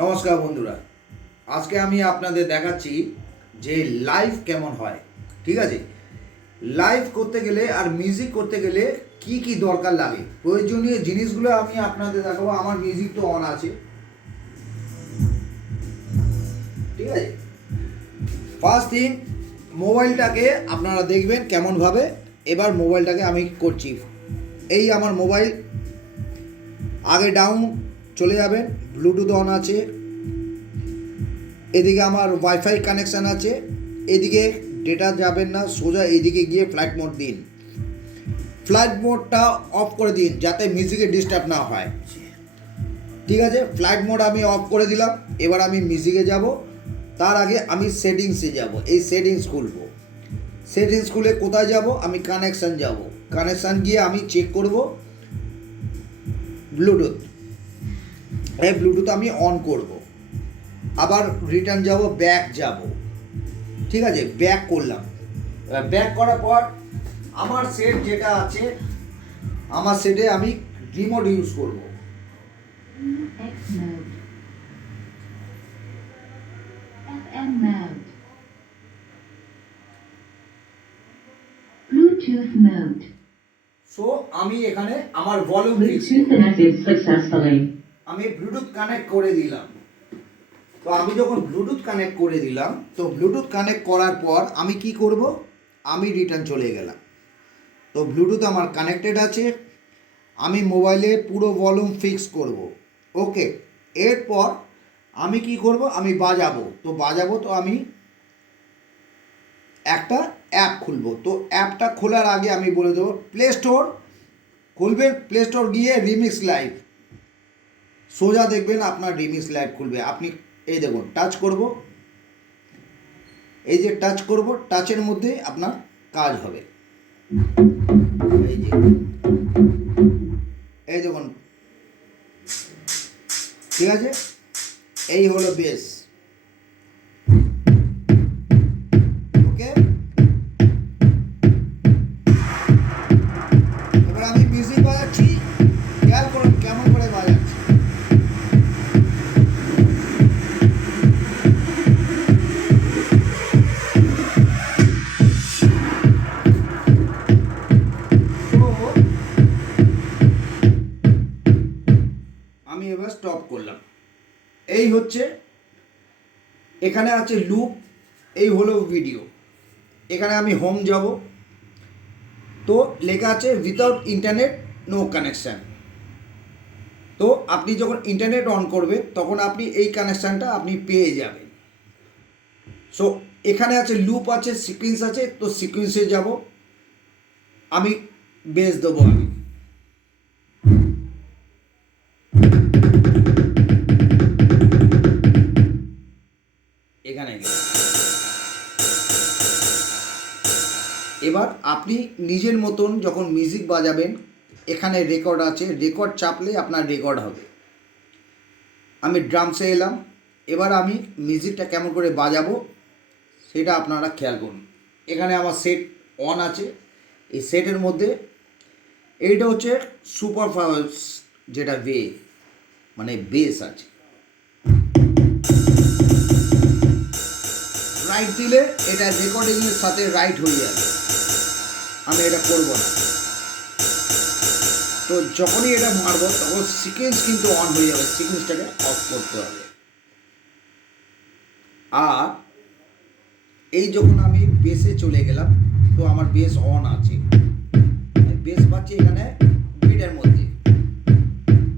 নমস্কার বন্ধুরা, আজকে আমি আপনাদের দেখাচ্ছি যে লাইভ কেমন হয়। ঠিক আছে, লাইভ করতে গেলে আর মিউজিক করতে গেলে কি কি দরকার লাগে, প্রয়োজনীয় জিনিসগুলো আমি আপনাদের দেখাবো। আমার মিউজিক তো অন আছে, ঠিক আছে। ফার্স্ট থিং, মোবাইলটাকে আপনারা দেখবেন কেমনভাবে। এবার মোবাইলটাকে আমি করছি, এই আমার মোবাইল আগে ডাউন চলে যাবেন, ব্লুটুথ অন আছে, এদিকে আমার ওয়াইফাই কানেকশান আছে, এদিকে ডেটা যাবেন না, সোজা এদিকে গিয়ে ফ্লাইট মোড দিন। ফ্লাইট মোডটা অফ করে দিন যাতে মিউজিকে ডিস্টার্ব না হয়, ঠিক আছে। ফ্লাইট মোড আমি অফ করে দিলাম। এবার আমি মিউজিকে যাব, তার আগে আমি সেটিংসে যাব, এই সেটিংস খুলবো। সেটিংস খুলে কোথায় যাব, আমি কানেকশান যাব। কানেকশান গিয়ে আমি চেক করব ব্লুটুথ, এই ব্লুটুথ আমি অন করব। আবার রিটার্ন যাব, ব্যাক যাব, ঠিক আছে। ব্যাক করলাম। ব্যাক করার পর আমার সেট যেটা আছে, আমার সেটে আমি রিমোট ইউজ করব। X mode, FM mode, Bluetooth mode. So আমি এখানে আমার ভলিউম Bluetooth connected successfully. আমি ব্লুটুথ কানেক্ট করে দিলাম। তো আমি যখন ব্লুটুথ কানেক্ট করে দিলাম, তো ব্লুটুথ কানেক্ট করার পর আমি কি করব, আমি রিটার্ন চলে গেলাম। তো ব্লুটুথ আমার কানেক্টেড আছে, আমি মোবাইলে পুরো ভলিউম ফিক্স করব। ওকে, এরপর আমি কি করব, আমি বাজাবো। তো আমি একটা অ্যাপ খুলবো। তো অ্যাপটা খোলার আগে আমি বলে দেবো, প্লে স্টোর খুলবেন। প্লে স্টোর গিয়ে রিমিক্স লাইভ, সোজা দেখবেন আপনার রিমিক্স লাইভ খুলবে। আপনি এই দেখুন, টাচ করব, এই যে টাচ করব, টাচের মধ্যে আপনার কাজ হবে। এই দেখুন, ঠিক আছে, এই হলো বেস। ওকে, এবার আমি মিউজিক বাজাচ্ছি, খেয়াল করুন কেমন করে বাজাচ্ছি। আমি এবার স্টপ করলাম। এই হচ্ছে, এখানে আছে লুপ, এই হলো ভিডিও। এখানে আমি হোম যাব, তো লেখা আছে উইথাউট ইন্টারনেট নো কানেকশান। তো আপনি যখন ইন্টারনেট অন করবেন তখন আপনি এই কানেকশানটা আপনি পেয়ে যাবেন। সো এখানে আছে লুপ আছে, সিকুয়েন্স আছে, তো সিকুয়েন্সে যাব। আমি বেস দেবো, আমি এখানে গেলাম। এবার আপনি নিজের মতন যখন মিউজিক বাজাবেন, এখানে রেকর্ড আছে, রেকর্ড চাপলে আপনার রেকর্ড হবে। আমি ড্রামসে এলাম। এবার আমি মিউজিকটা কেমন করে বাজাবো সেটা আপনারা খেয়াল করুন। এখানে আমার সেট অন আছে, এই সেটের মধ্যে এইটা হচ্ছে সুপার ফাস্ট, যেটা মানে বেস আছে। রাইট দিলে এটা রেকর্ডিংয়ের সাথে রাইট হয়ে যাবে, আমি এটা করব না। তো যখনই এটা মারবো তখন সিকোয়েন্স কিন্তু অন হয়ে যাবে, সিকোয়েন্সটাকে অফ করতে হবে। আর এই যখন আমি বেসে চলে গেলাম, তো আমার বেস অন আছে, বেস পাচ্ছি এখানে বিটের মধ্যে।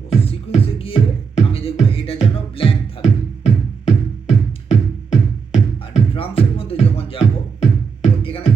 তো সিকোয়েন্সে গিয়ে আমি দেখবো এটা যেন ব্ল্যাঙ্ক থাকবে। আর ড্রামসের মধ্যে যখন যাব, তো এখানে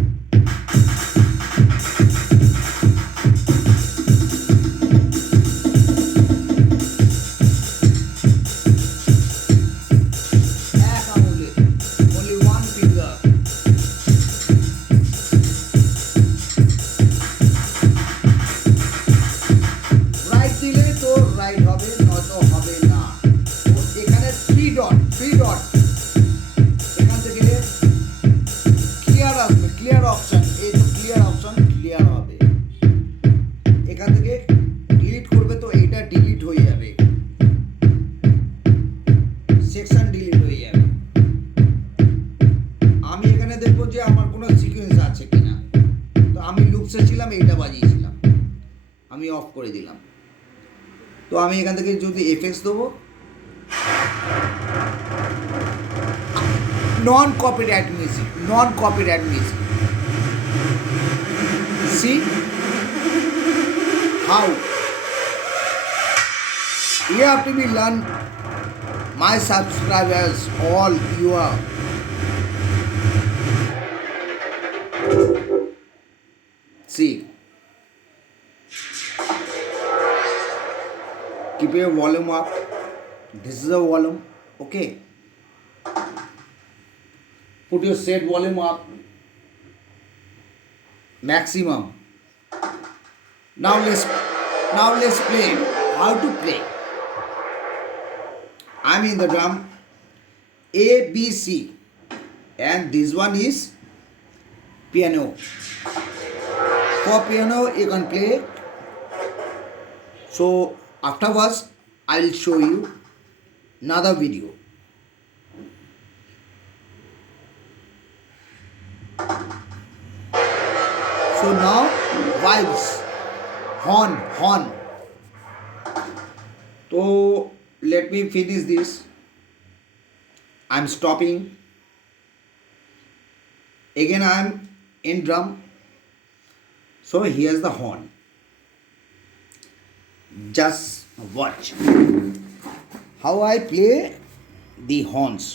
অফ করে দিলাম। তো আমি এখান থেকে যদি এফেক্টস দেবো, non copyright music, non copyright music. See how you have to be learn, my subscribers all you are. See, keep your volume up. This is the volume, okay? Put your set volume up, maximum. Now let's play. How to play? I'm in the drum A, B, C, and this one is piano. For piano you can play. So afterwards I'll show you another video. So now vibes, horn. So let me finish this. I'm stopping. Again I'm in drum. So here's the horn. Just watch how I play the horns.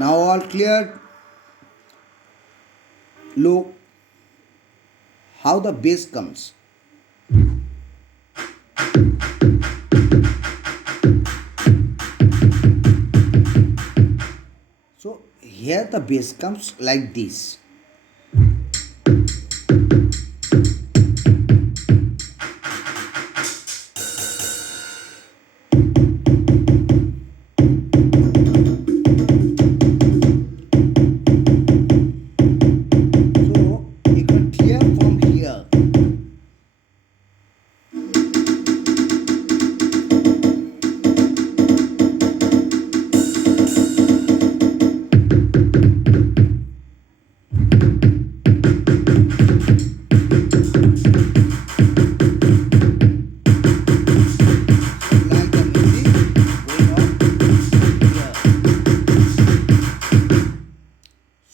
Now all clear. Look how the bass comes. So here the bass comes like this.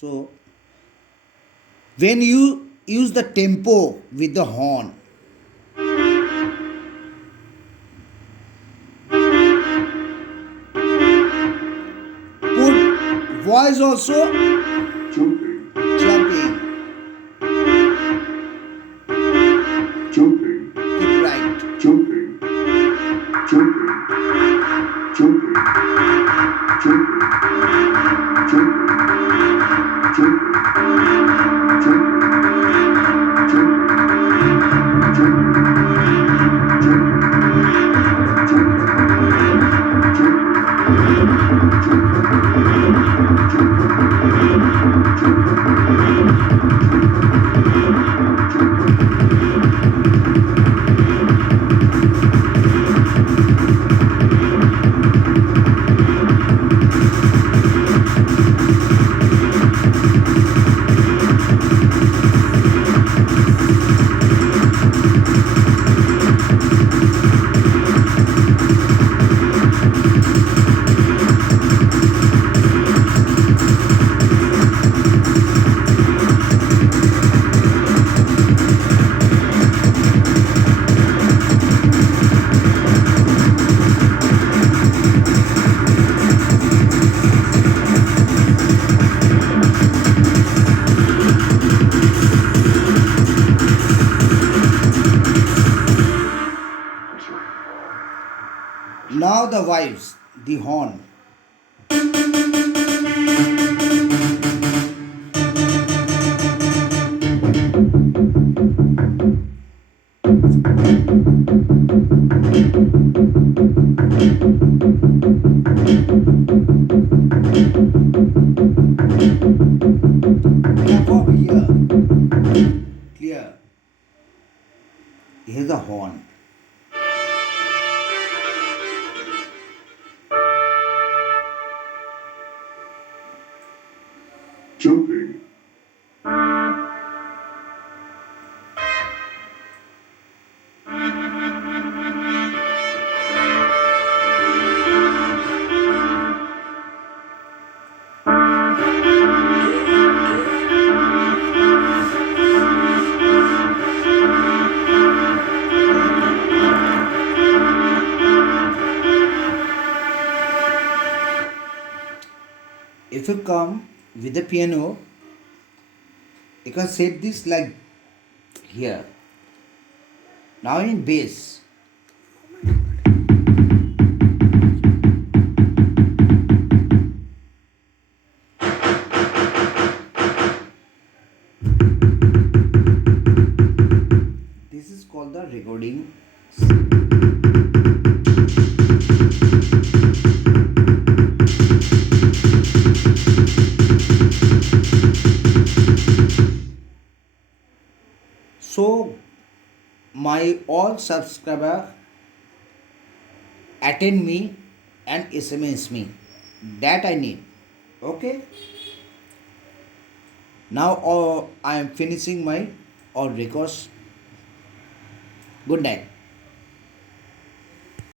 So when you use the tempo with the horn, put voice also Jumping, jumping, jumping, keep right. jumping, jumping, jumping, jumping, jumping, jumping, jumping, jumping, jumping, jumping, Now the vibes, the horn. Now over here. Clear. Here's the horn. jumping, If you come with the piano, you can set this like here. Now in bass. This is called the recording. So my all subscriber attend me and SMS me. That I need. Okay. Now I am finishing my all records. Good night.